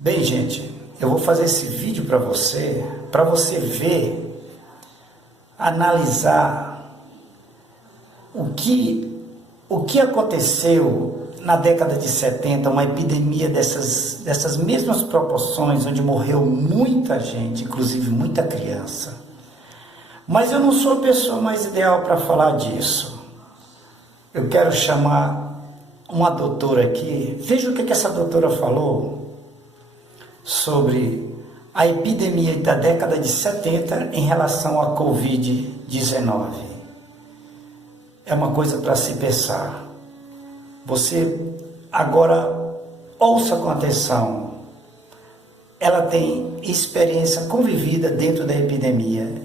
Bem, gente, eu vou fazer esse vídeo para você ver, analisar o que aconteceu na década de 70, uma epidemia dessas mesmas proporções, onde morreu muita gente, inclusive muita criança. Mas eu não sou a pessoa mais ideal para falar disso. Eu quero chamar uma doutora aqui. Veja o que essa doutora falou sobre a epidemia da década de 70 em relação à Covid-19. É uma coisa para se pensar. Você agora ouça com atenção. Ela tem experiência convivida dentro da epidemia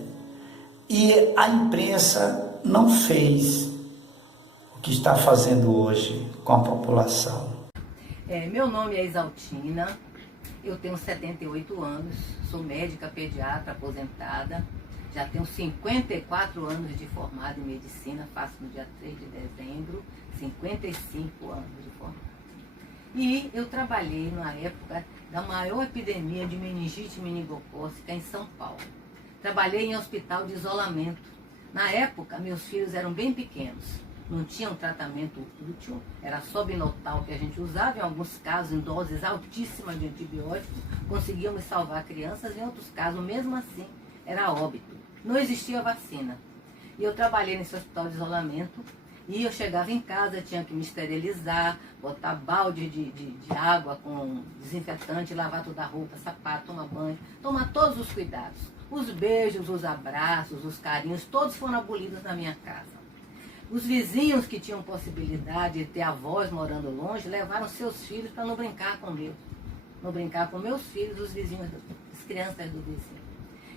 e a imprensa não fez o que está fazendo hoje com a população. Meu nome é Isaltina. Eu tenho 78 anos, sou médica pediatra aposentada, já tenho 54 anos de formada em medicina, faço no dia 3 de dezembro, 55 anos de formada. E eu trabalhei na época da maior epidemia de meningite meningocócica em São Paulo. Trabalhei em hospital de isolamento. Na época, meus filhos eram bem pequenos. Não tinha um tratamento útil, era só binotal que a gente usava, em alguns casos em doses altíssimas de antibióticos, conseguíamos salvar crianças, em outros casos, mesmo assim, era óbito. Não existia vacina. E eu trabalhei nesse hospital de isolamento, e eu chegava em casa, tinha que me esterilizar, botar balde de água com desinfetante, lavar toda a roupa, sapato, tomar banho, tomar todos os cuidados. Os beijos, os abraços, os carinhos, todos foram abolidos na minha casa. Os vizinhos que tinham possibilidade de ter avós morando longe, levaram seus filhos para não brincar com meus. Não brincar com meus filhos, os vizinhos, as crianças do vizinho.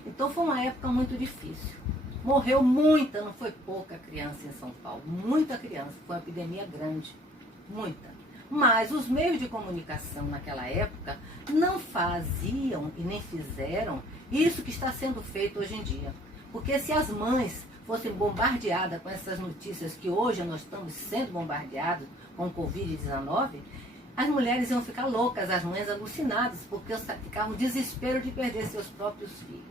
Então foi uma época muito difícil. Morreu muita, não foi pouca criança em São Paulo. Muita criança, foi uma epidemia grande. Muita. Mas os meios de comunicação naquela época não faziam e nem fizeram isso que está sendo feito hoje em dia. Porque se as mães fossem bombardeadas com essas notícias que hoje nós estamos sendo bombardeados com o Covid-19, as mulheres iam ficar loucas, as mães alucinadas, porque ficavam no desespero de perder seus próprios filhos.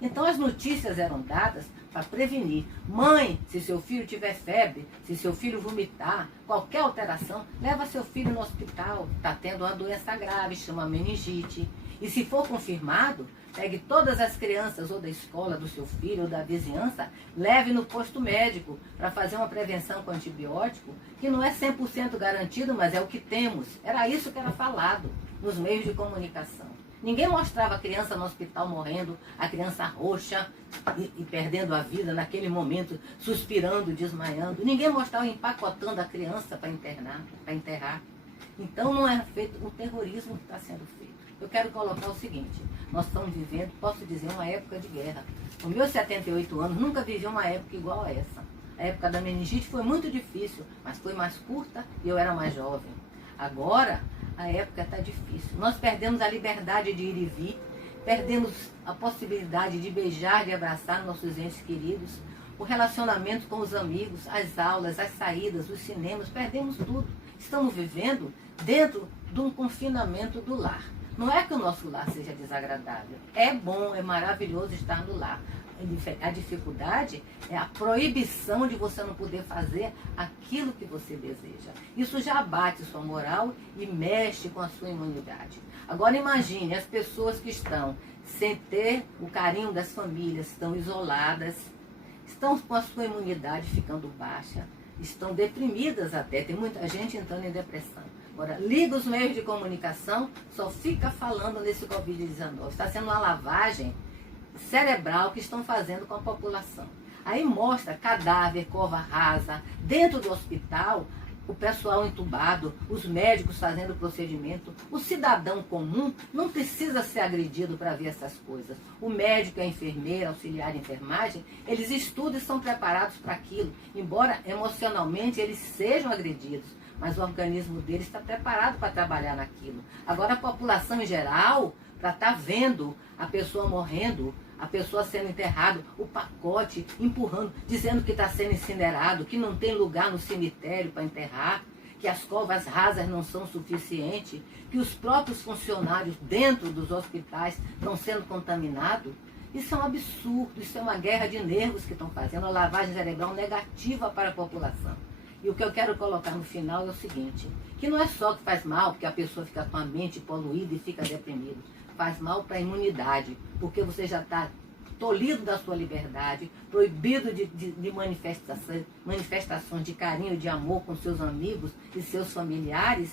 Então as notícias eram dadas para prevenir. Mãe, se seu filho tiver febre, se seu filho vomitar, qualquer alteração, leva seu filho no hospital, está tendo uma doença grave, chama meningite. E se for confirmado, pegue todas as crianças ou da escola do seu filho ou da vizinhança, leve no posto médico para fazer uma prevenção com antibiótico, que não é 100% garantido, mas é o que temos. Era isso que era falado nos meios de comunicação. Ninguém mostrava a criança no hospital morrendo, a criança roxa e perdendo a vida naquele momento, suspirando, desmaiando. Ninguém mostrava empacotando a criança para enterrar. Então não é feito o terrorismo que está sendo feito. Eu quero colocar o seguinte, nós estamos vivendo, posso dizer, uma época de guerra. Com meus 78 anos, nunca vivi uma época igual a essa. A época da meningite foi muito difícil, mas foi mais curta e eu era mais jovem. Agora, a época está difícil. Nós perdemos a liberdade de ir e vir, perdemos a possibilidade de beijar, de abraçar nossos entes queridos, o relacionamento com os amigos, as aulas, as saídas, os cinemas, perdemos tudo. Estamos vivendo dentro de um confinamento do lar. Não é que o nosso lar seja desagradável. É bom, é maravilhoso estar no lar. A dificuldade é a proibição de você não poder fazer aquilo que você deseja. Isso já abate sua moral e mexe com a sua imunidade. Agora imagine as pessoas que estão sem ter o carinho das famílias, estão isoladas, estão com a sua imunidade ficando baixa, estão deprimidas até, tem muita gente entrando em depressão. Agora, liga os meios de comunicação, só fica falando nesse Covid-19. Está sendo uma lavagem cerebral que estão fazendo com a população. Aí mostra cadáver, cova rasa, dentro do hospital, o pessoal entubado, os médicos fazendo procedimento. O cidadão comum não precisa ser agredido para ver essas coisas. O médico, a enfermeira, auxiliar de enfermagem, eles estudam e são preparados para aquilo, embora emocionalmente eles sejam agredidos. Mas o organismo deles está preparado para trabalhar naquilo. Agora a população em geral, para estar vendo a pessoa morrendo, a pessoa sendo enterrada, o pacote empurrando, dizendo que está sendo incinerado, que não tem lugar no cemitério para enterrar, que as covas rasas não são suficientes, que os próprios funcionários dentro dos hospitais estão sendo contaminados. Isso é um absurdo, isso é uma guerra de nervos que estão fazendo, uma lavagem cerebral negativa para a população. E o que eu quero colocar no final é o seguinte, que não é só que faz mal, porque a pessoa fica com a mente poluída e fica deprimida. Faz mal para a imunidade, porque você já está tolhido da sua liberdade, proibido de manifestações de carinho, de amor com seus amigos e seus familiares,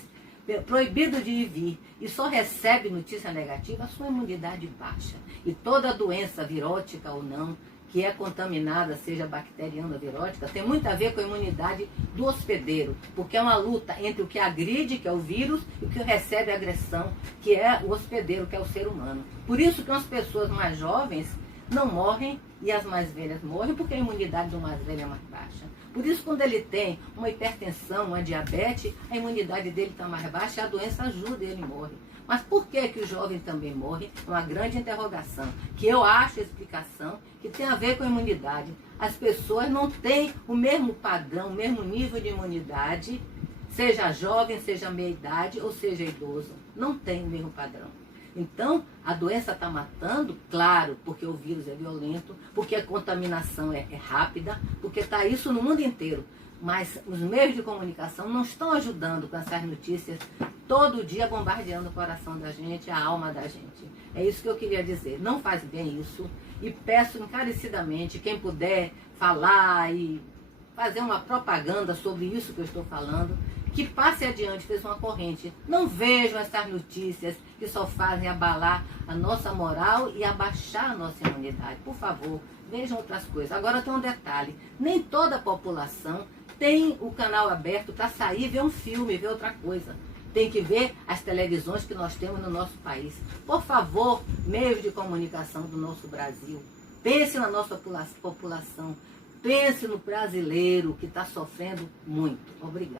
proibido de ir e vir, e só recebe notícia negativa, a sua imunidade baixa. E toda doença virótica ou não, que é contaminada, seja bacteriana ou virótica, tem muito a ver com a imunidade do hospedeiro, porque é uma luta entre o que agride, que é o vírus, e o que recebe a agressão, que é o hospedeiro, que é o ser humano. Por isso que as pessoas mais jovens não morrem e as mais velhas morrem, porque a imunidade do mais velho é mais baixa. Por isso, quando ele tem uma hipertensão, uma diabetes, a imunidade dele está mais baixa e a doença ajuda e ele morre. Mas por que o jovem também morre? É uma grande interrogação, que eu acho a explicação que tem a ver com a imunidade. As pessoas não têm o mesmo padrão, o mesmo nível de imunidade, seja jovem, seja meia-idade ou seja idoso. Não tem o mesmo padrão. Então, a doença está matando, claro, porque o vírus é violento, porque a contaminação é rápida, porque está isso no mundo inteiro. Mas os meios de comunicação não estão ajudando com essas notícias, todo dia bombardeando o coração da gente, a alma da gente. É isso que eu queria dizer. Não faz bem isso. E peço encarecidamente, quem puder falar e fazer uma propaganda sobre isso que eu estou falando, que passe adiante, fez uma corrente. Não vejam essas notícias que só fazem abalar a nossa moral e abaixar a nossa imunidade. Por favor, vejam outras coisas. Agora tem um detalhe, nem toda a população tem o canal aberto para sair, ver um filme, ver outra coisa. Tem que ver as televisões que nós temos no nosso país. Por favor, meios de comunicação do nosso Brasil, pense na nossa população, pense no brasileiro que está sofrendo muito. Obrigada.